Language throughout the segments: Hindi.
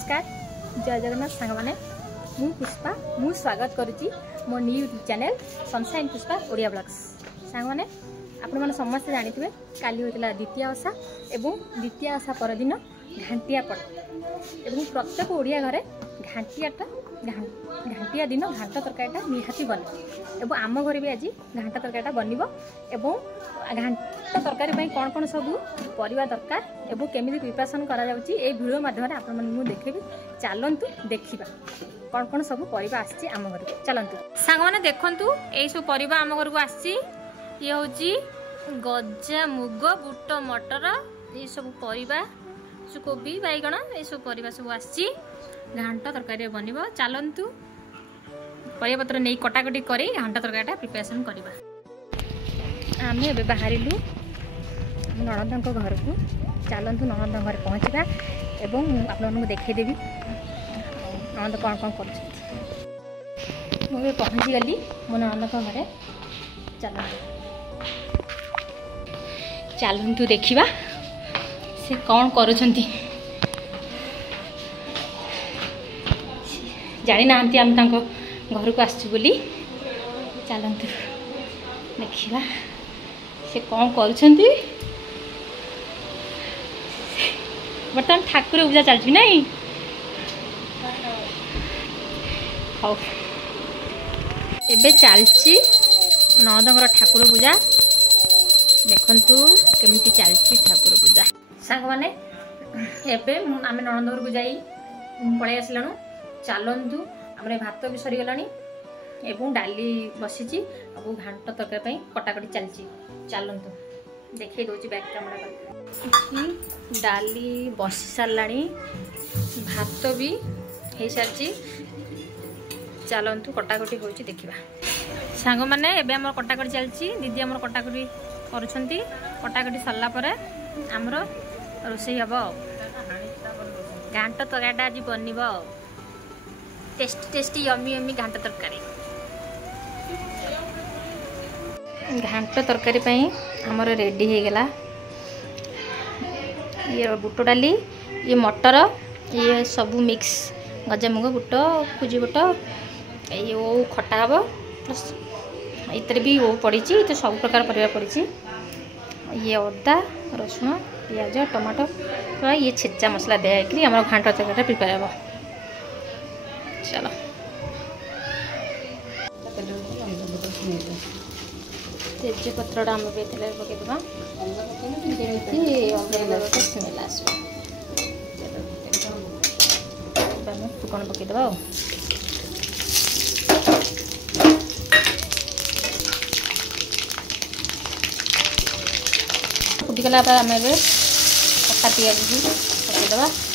नमस्कार जय जगन्नाथ सांग मैंने मु पुष्पा मु स्वागत करुच्ची मो new YouTube channel sunshine Pushpa Odia blogs. सांग मैंने आपण मैंने समस्ते जानी काली होता द्वितीय ओषा एवं द्वितीय ओषा परदिन घांटिया पड़े एवं प्रत्येक ओडिया घरे घांटिया दिन घांट तरकारीटा निहाती बने एवं आम घर भी आज घांट तरकारीटा बनब एवं घांट तरकारी कौन कौन सब परिवा दरकार एवं केमी प्रिपरेसन करा जाउची ए वीडियो माध्यम आपण मानू देखेबी। चलतु देखा कौन कौन सब परिवा आसी आम घर को चलतु सांग मैंने देखंतु ए सब परिवा आम घर को आसी ये होची गजा मुग बुट मटर ये सब परिवा कोबी बैगण ये सब परिवा सब आसी घांट तरकारी बनब। चलतु परिवापत्र नहीं कटाकटी कर घांट तरकारीटा प्रिपरेसन करवा। आम ए बाहरलु नणंद घर को चलतु नणंद घर पहुँचा एवं आपको देखदेवी नणंद कौन कौन कर पहुँची गली मो नणंद घरे। चलतु देखा से कौन करुँच जानी ना आम घर को आसचु बोली। चलतु देखा से कौन करुँच बर्तमान ठाकुर पूजा चलती नहीं हाँ एबे चलची नणंदर ठाकुर पूजा देखंतु केमती चलची ठाकुर पूजा। सांग माने एबे आम नणंद घर को जाई पळै आसलनु। चलतु आम भात भी सरीगलानी एवं डाली बसी अब घांट तरकारी कटाकटी चलची। चलतु देखे दौची बैक कैमरा डाली बसी सारा भात भी हो सारी। चलतु कटाकटी हो देखा सांग मैंने एबे आम कटाकटी चलती दीदी आम कटाकटी कटाकटी सरला आमर रोषे हम घांट तरकारीटा आज बनब टेस्टी टेस्टी यमी यमी घांट तरकारी। घांट तरकारी आमर रेडी हो गला। ये बुट डाली ये मटर ये सब मिक्स गजामुग बुट कुजी बुट ये ओ खटा हम प्लस इतने भी ओ पड़ी तो सब प्रकार परिवा पड़ी। ये अदा रसुण पियाज टमाटो ये छेचा मसला दिखाई आम घांट तरकारी प्रिपेयर हम। चलो तेजपत्र आम तेल पकईदे स्मेल आस फुकण पकईदे फुटिगला आम कटा पियाज भी पकईदे।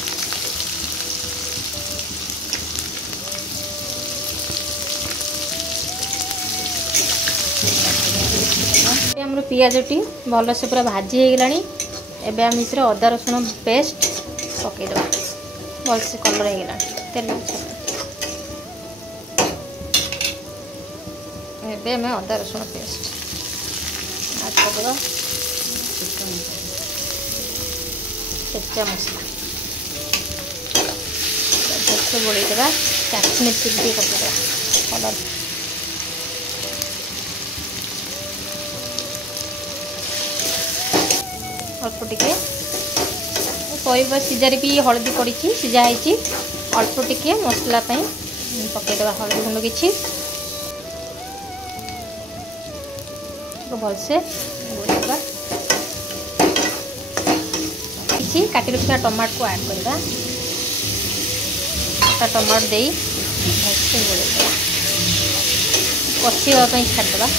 आम पियाजटी भल से पूरा भाजी हो गलानी। एबे आम इस अदा रसुण पेस्ट पकईदे भल से कलर हो गला तेल एबे आम अदा रसुण पेस्ट ऐड करदे छेचा मसला बोलईदे काश्मीर चिली पकईदे कलर अल्प टिके परिवा सीजार भी हलदी पड़ी सीझाई अल्प टिके मसला पकईदे हलदी गुंड किसी भलसे गोलैदे किसी काटी रखा टमाटो को ऐड करवा टमाटो दे भलसे गोलैदे कषापी छाड़देवा।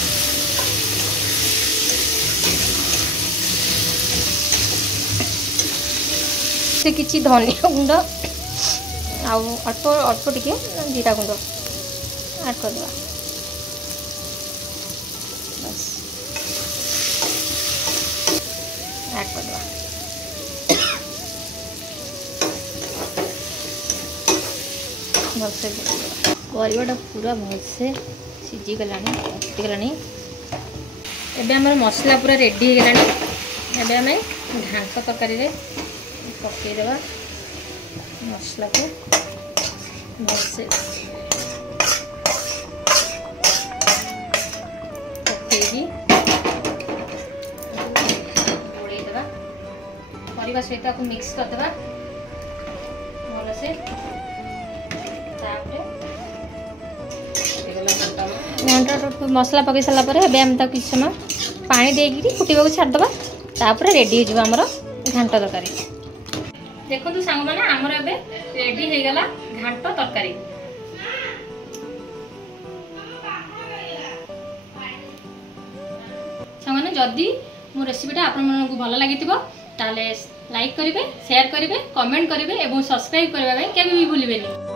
किसी धनिया गुंड अल्प अल्प टिके जीरा गुंड ऐड करदे बस ऐड करदे भलसे परिवाटा पूरा भलसे सीझी गला फुटीगला। एबे हमर मसला पूरा रेडी हो गला। एबे आम घांट तरकारी पकईदेवा मसला को भलसे पकईकि घोड़ेदेवा परिवा सहित आपको मिक्स करदेवा भलसे। घंटा मसला पकई सारा पर आम किछ समय पानी देकी फुटवा छाड़देवा तापर रेडी हो आमर घांट तरकारी। देखो सांग मैंने आमर ए रेडी हो गला घांट तरकारी। सांग मैंने जदि मो रेसिपीटा आपन को भल लगी ताले लाइक करेंगे, शेयर करेंगे, कमेंट करेंगे और सब्सक्राइब करने के भी भूलें।